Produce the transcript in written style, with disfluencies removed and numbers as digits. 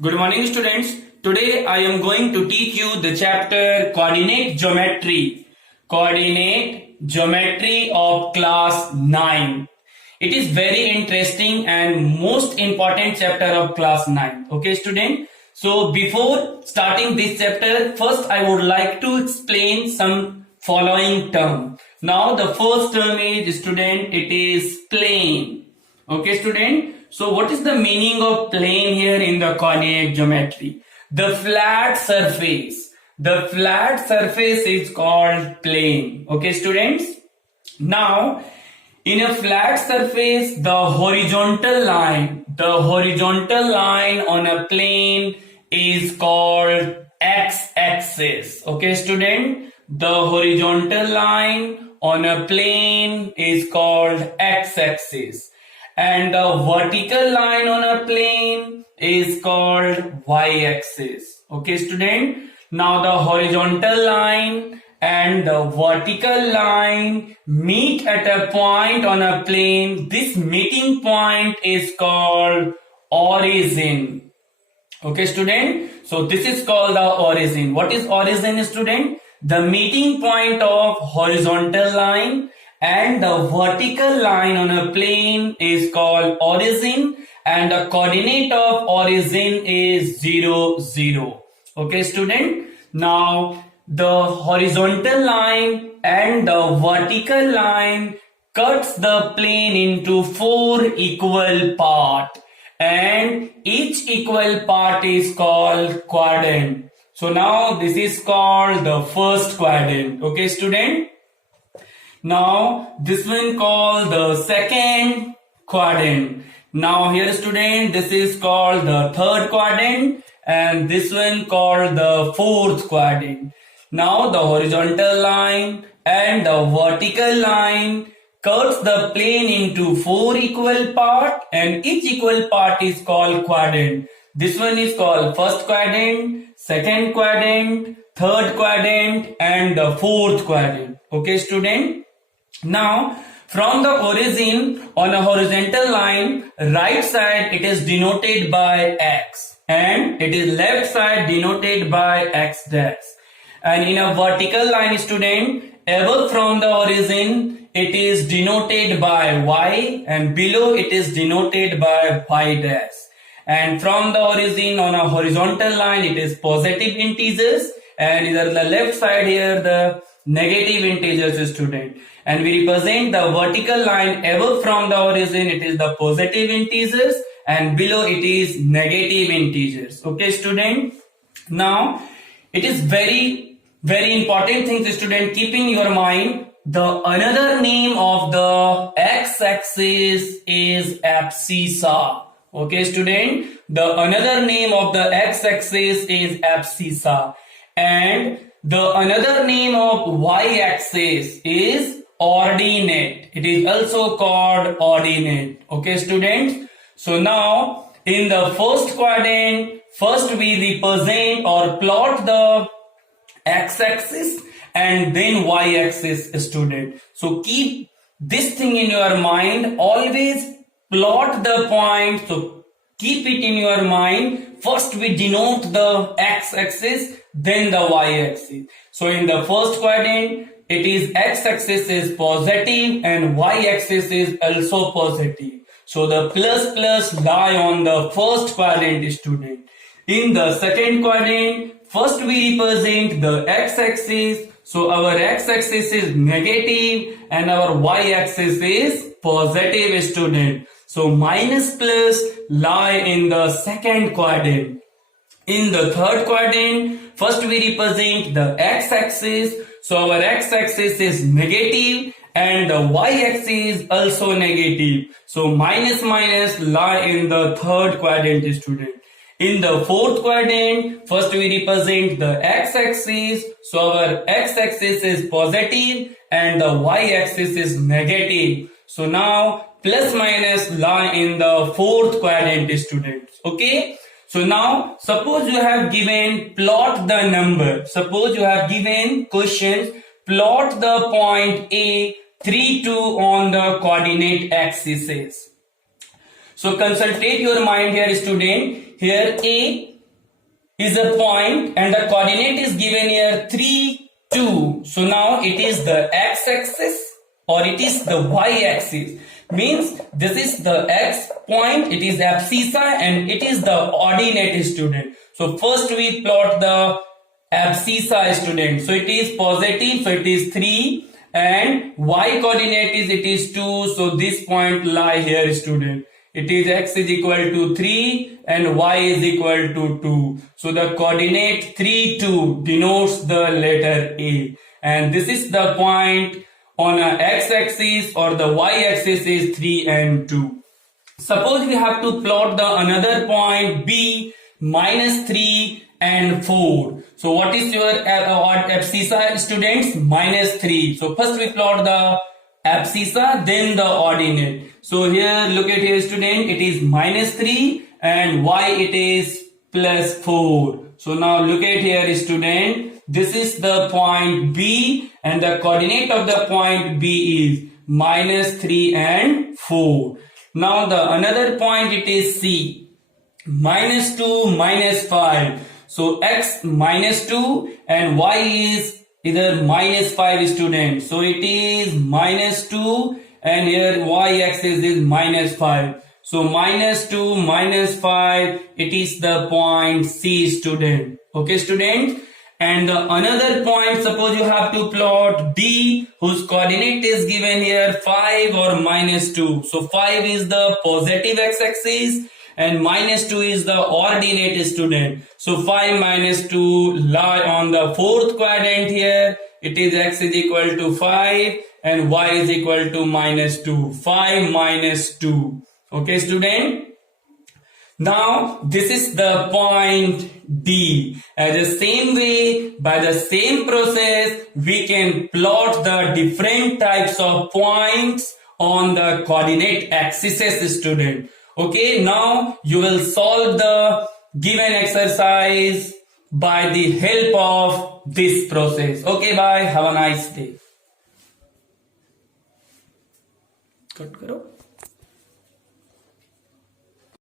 Good morning, students. Today I am going to teach you the chapter Coordinate Geometry. Coordinate Geometry of class 9. It is very interesting and most important chapter of class 9. Okay, student? So before starting this chapter, first I would like to explain some following term. Now the first term is, student, it is plane. Okay, student? So what is the meaning of plane here in the coordinate geometry? The flat surface. The flat surface is called plane. Okay, students? Now, in a flat surface, the horizontal line on a plane is called x-axis. Okay, student? The horizontal line on a plane is called x-axis. And the vertical line on a plane is called y-axis. Okay, student? Now the horizontal line and the vertical line meet at a point on a plane. This meeting point is called origin. Okay, student? So this is called the origin. What is origin, student? The meeting point of horizontal line and the vertical line on a plane is called origin, and the coordinate of origin is 0, 0. Okay, student? Now, the horizontal line and the vertical line cuts the plane into 4 equal parts, and each equal part is called quadrant. So now this is called the first quadrant. Okay, student? Now this one called the second quadrant. Now here, student, this is called the third quadrant, and this one called the fourth quadrant. Now the horizontal line and the vertical line cuts the plane into 4 equal parts, and each equal part is called quadrant. This one is called first quadrant, second quadrant, third quadrant, and the fourth quadrant. Okay, student? Now, from the origin on a horizontal line, right side it is denoted by x, and it is left side denoted by x dash. And in a vertical line, student, above from the origin it is denoted by y, and below it is denoted by y dash. And from the origin on a horizontal line it is positive integers, and either the left side here the negative integers, student. And we represent the vertical line above from the origin, it is the positive integers, and below it is negative integers. Okay, student? Now, it is very important thing, student. Keep in your mind, the another name of the x-axis is abscissa. Okay, student? The another name of the x-axis is abscissa. And the another name of y-axis is ordinate. It is also called ordinate. Okay, students? So now, in the first quadrant, first we represent or plot the x-axis and then y-axis, student. So keep this thing in your mind. Always plot the point. So keep it in your mind. First we denote the x-axis, then the y-axis. So in the first quadrant, it is x-axis is positive and y-axis is also positive. So the plus lie on the first quadrant, student. In the second quadrant, first we represent the x-axis. So our x-axis is negative and our y-axis is positive, student. So minus plus lie in the second quadrant. In the third quadrant, first we represent the x-axis. So our x-axis is negative and the y-axis is also negative. So minus lie in the third quadrant, student. In the fourth quadrant, first we represent the x-axis. So our x-axis is positive and the y-axis is negative. So now plus minus lie in the fourth quadrant, students. Okay? So now, suppose you have given plot the number. Suppose you have given questions, plot the point A, 3, 2 on the coordinate axis. So concentrate your mind here, student. here A is a point and the coordinate is given here 3, 2. So now it is the x-axis or it is the y-axis. Means this is the x point, it is abscissa and it is the ordinate, student. So first we plot the abscissa, student. So it is positive, so it is 3 and y coordinate is it is 2. So this point lie here, student. It is x is equal to 3 and y is equal to 2. So the coordinate 3, 2 denotes the letter A. And this is the point on a x-axis or the y-axis is 3 and 2. Suppose we have to plot the another point B minus 3 and 4. So what is your abscissa, students? Minus 3. So first we plot the abscissa, then the ordinate. So here, look at here, student, it is minus 3 and y it is plus 4. So now look at here, student, this is the point B and the coordinate of the point B is minus 3 and 4. Now the another point it is C, minus 2, minus 5. So x minus 2 and y is either minus 5, student. So it is minus 2 and here y-axis is minus 5. So minus 2, minus 5, it is the point C, student. Okay, student. And the another point, suppose you have to plot D, whose coordinate is given here 5 or minus 2. So 5 is the positive x-axis and minus 2 is the ordinate, student. So 5 minus 2 lie on the fourth quadrant here. It is x is equal to 5 and y is equal to minus 2. 5 minus 2. Okay, student. Now this is the point D. As the same way, by the same process, we can plot the different types of points on the coordinate axes, student. Okay, now you will solve the given exercise by the help of this process. Okay, bye. Have a nice day. Cut karo.